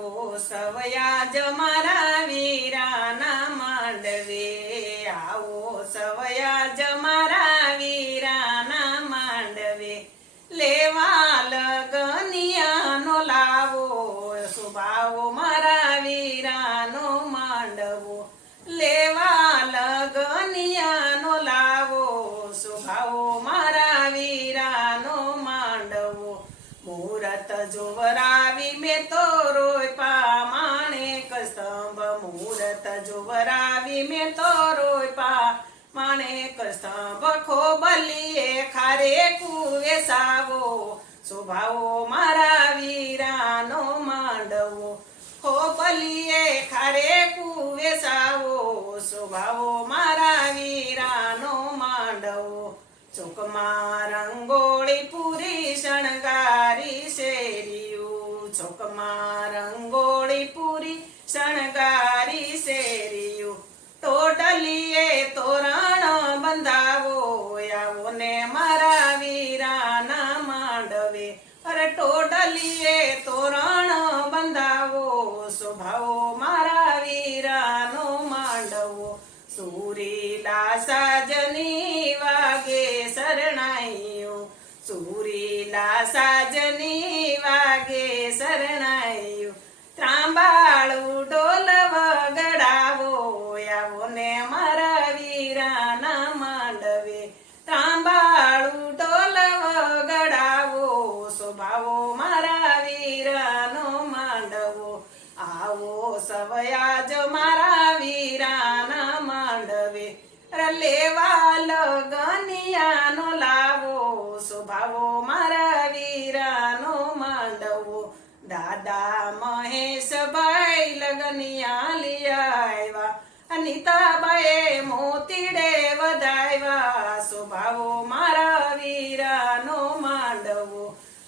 આવો સવયાજ મારા વીરાના માંડવે, આવો સવયાજ મારા વીરાના માંડવે, લેવા લગનિયાનો લાવો, સુભાવો મારા વીરાનો માંડવો, લેવા લગનિયાનો લાવો, સુભાવો મારા વીરાનો માંડવો, મુહૂર્ત જોવરાવી મેં તો રોયપા માણેક સ્તંભ, મુહૂર્ત જોવરાવી મેં તો રોયપા માણેક સ્તંભ, ખોબલીએ ખારે કુવે સાવો, શોભાવો મારા વીરાનો માંડવો, ખોબલીએ ખારે કુવે સાવો, શોભાવો મારા વીરાનો માંડવો, ચોકમાં રંગોળી પૂરી શણગારી શેરીયું, ચોકમાં રંગોળી પૂરી શણગારી શેરીયું, ટોટલીએ તોરણ બંધાવો, આવો ને મારા વીરાના માંડવે, અરે ટોટલીએ તોરણ બંધાવો, શોભાવો મારા વીરાનો માંડવો, સુરીલા સાજની વાગે શરણાઈયું, સુરીલા સાજની વાગે શરણાઈયું, ત્રાંબાળું ઢોલ વગડાવો, આવો ને મારા વીરાના માંડવે, ત્રાંબાળું ઢોલ વગડાવો, શોભાવો મારા વીરાનો માંડવો, આવો સવયાજ મારા વીરાના માંડવે, લેવા લગનિયાનો લાવો, શોભાવો મારા વીરાનો માંડવો, દાદા મહેશભાઈ લગનિયા લઈ આવ્યા, અનિતાબાએ મોતીડે વધાવ્યા, શોભાવો મારા વીરાનો માંડવો,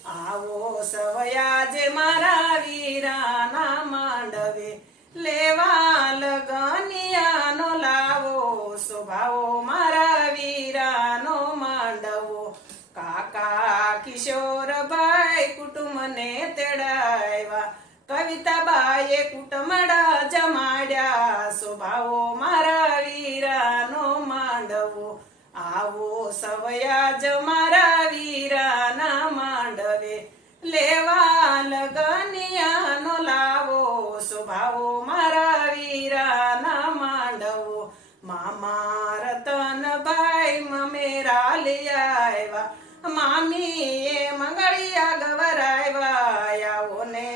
આવો સવયાજ મારા વીરાના માંડવે, લેવા લગનિયાનો લાવો, શોભાવો મારા વીરાનો માંડવો, કાકા કિશોરભાઈ કુટુંબને તેડાવ્યા, કવિતાબાઈએ કુટુંબડા જમાડ્યા, શોભાવો મારા વીરાનો માંડવો, આવો સવયાજ મારા વીરાના માંડવે, લેવા લગનિયાનો લાવો, શોભાવો મારા વીરાના માંડવો, મામા રતનભાઈ મમેરા લઈ આવ્યા, મામીએ મંગળિયા ગવરાવ્યા, આવો ને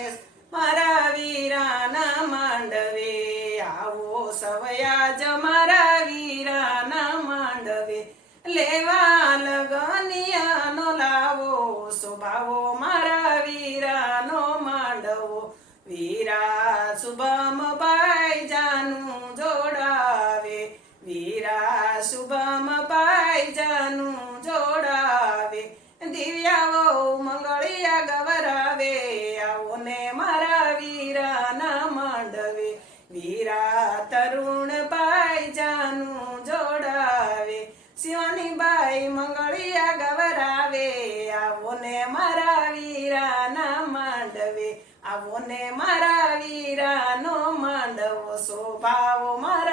મારા વીરાના માંડવે, આવો સવયાજ મારા વીરાના માંડવે, લેવા લગનિયાનો લાવો, શોભાવો મારા વીરાનો માંડવો, વીરા શુભમભાઈ જાનું જોડાવે, વીરા શુભમભાઈ જાનું જોડાવે, દિવ્યાવો મંગળિયા ગવરાવે, આવો ને મારા વીરાના માંડવે, વીરા તરુણભાઈ જાનું જોડાવે, શિવાનીબાઈ મંગળિયા ગવરાવે, આવો ને મારા વીરાના માંડવે, આવો ને મારા વીરાનો માંડવો, શોભાવો મારા